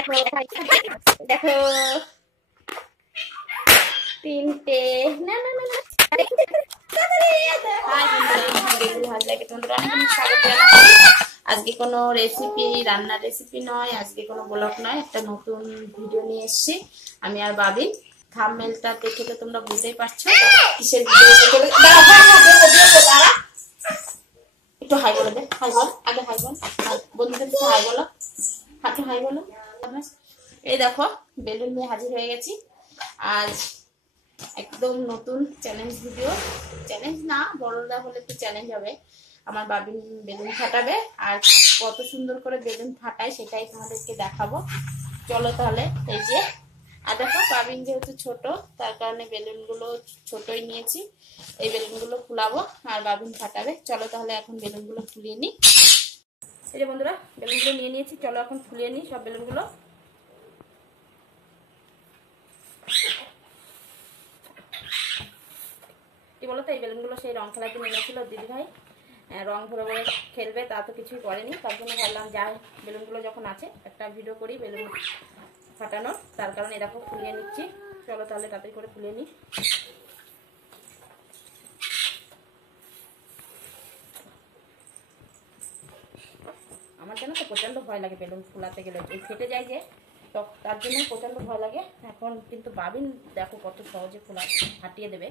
দেখো দেখো তিনটে না না না আজকে কোনো রেসিপি রান্নার রেসিপি নয়, আজকে কোনো ব্লগ নয়, একটা নতুন ভিডিও নিয়ে এসেছি আমি আর বাবি। থাম্বনেলটা দেখে তো তোমরা বুঝতেই পারছো কিসের ভিডিও। একটু হাই বলে দে, হাই বল আগে, হাই বল বন্ধুদের সাথে, হাই বলো, হাঁটু হাই বলো। এই দেখো বেলুন নিয়ে হাজির হয়ে গেছি আজ, একদম নতুন চ্যালেঞ্জ ভিডিও। চ্যালেঞ্জ না, বড়রা হলে একটু চ্যালেঞ্জ হবে। আমার বাবিন বেলুন ফাটাবে আর কত সুন্দর করে বেলুন ফাটায় সেটাই তোমাদেরকে দেখাবো। চলো তাহলে। এই যে আর দেখো বাবিন যেহেতু ছোট তার কারণে বেলুনগুলো ছোটই নিয়েছি। এই বেলুনগুলো ফুলাবো আর বাবিন ফাটাবে। চলো তাহলে এখন বেলুনগুলো ফুলিয়ে নিই। এই যে বন্ধুরা বেলুনগুলো নিয়ে নিয়েছি, চলো এখন ফুলিয়ে নিই সব বেলুনগুলো। কি বলতো, এই বেলুনগুলো সেই রং খেলাতে নিয়েছিল দিদি ভাই, রং ভরে ভরে খেলবে, তা তো কিছুই করেনি। তার জন্য ভাবলাম যাই বেলুনগুলো যখন আছে একটা ভিডিও করি বেলুন ফাটানোর, তার কারণে দেখো ফুলিয়ে নিচ্ছি। চলো তাহলে তাড়াতাড়ি করে ফুলিয়ে নিই। আমার জন্য তো প্রচন্ড ভয় লাগে বেলুন ফুলাতে গেলে, এই ফেটে যায় যে, তার জন্য প্রচন্ড ভয় লাগে। এখন কিন্তু বাবিন দেখো কত সহজে ফাটিয়ে দেবে।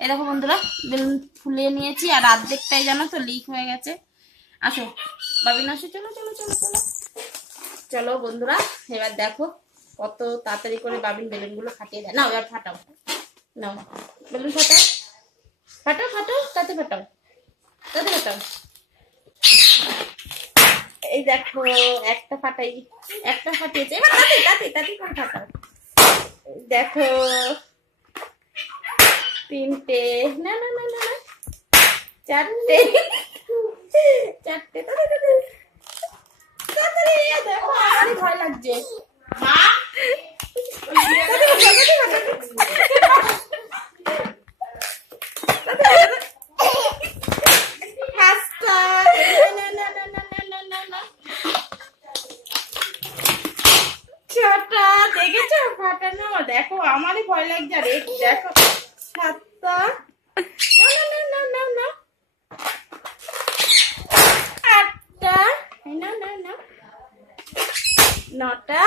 এই দেখো বন্ধুরা বেলুন ফুলিয়ে নিয়েছি আর অর্ধেকটাই জানো তো লিক হয়ে গেছে। আসো বাবিন আসো, চলো চলো চলো চলো চলো বন্ধুরা, এবার দেখো কত তাড়াতাড়ি করে বাবিন বেলুনগুলো ফাটিয়ে দেয়। না এবার ফাটাও, নাও বেলুন ফাটাও, ফাটাও ফাটাও, তাতে ফাটাও, তাতে ফাটাও। এই দেখো একটা ফাটাই, একটা ফাটিয়েছে, এবার তাতে তাতে তাতে করে ফাটাও। দেখো তিনটে না না না না চারটে, চারটে তাড়াতাড়ি দেখো, আমারই ভয় লাগছে। ছটা দেখেছো ফাটানো, দেখো আমারই ভয় লাগছে। আর দেখো সাতটা, আটটা, নটা,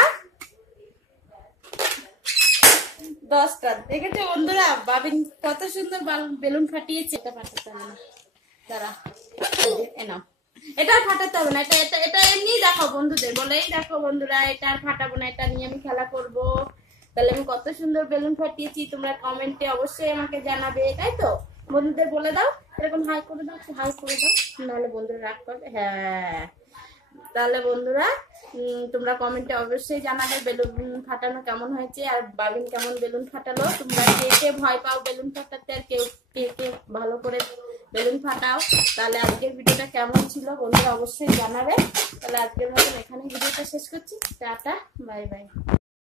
দশটা। দেখেছো বন্ধুরা বাবিন কত সুন্দর বেলুন ফাটিয়েছে। এটা ফাটাতে হবে না, দাঁড়া নাও, এটা ফাটাতে হবে না, এটা এটা এটা এমনি দেখো বন্ধুদের বলে, এই দেখো বন্ধুরা এটা আর ফাটাবো না, এটা নিয়ে আমি খেলা করব। তাহলে আমি কত সুন্দর বেলুন ফাটিয়েছি তোমরা কমেন্টে অবশ্যই আমাকে জানাবে, তাই তো? বন্ধুদের বলে দাও, এরকম হাই করে দাও, হাই করে দাও, নাহলে বন্ধুরা রাগ করবে। হ্যাঁ তাহলে বন্ধুরা তোমরা কমেন্টে অবশ্যই জানাবে বেলুন ফাটানো কেমন হয়েছে আর বাবিন কেমন বেলুন ফাটালো। তোমরা কে কে ভয় পাও বেলুন ফাটাতে আর কে কে ভালো করে বেলুন ফাটাও। তাহলে আজকের ভিডিওটা কেমন ছিল বন্ধুরা অবশ্যই জানাবে। তাহলে আজকের মতন এখানে ভিডিওটা শেষ করছি। Tata, bye bye.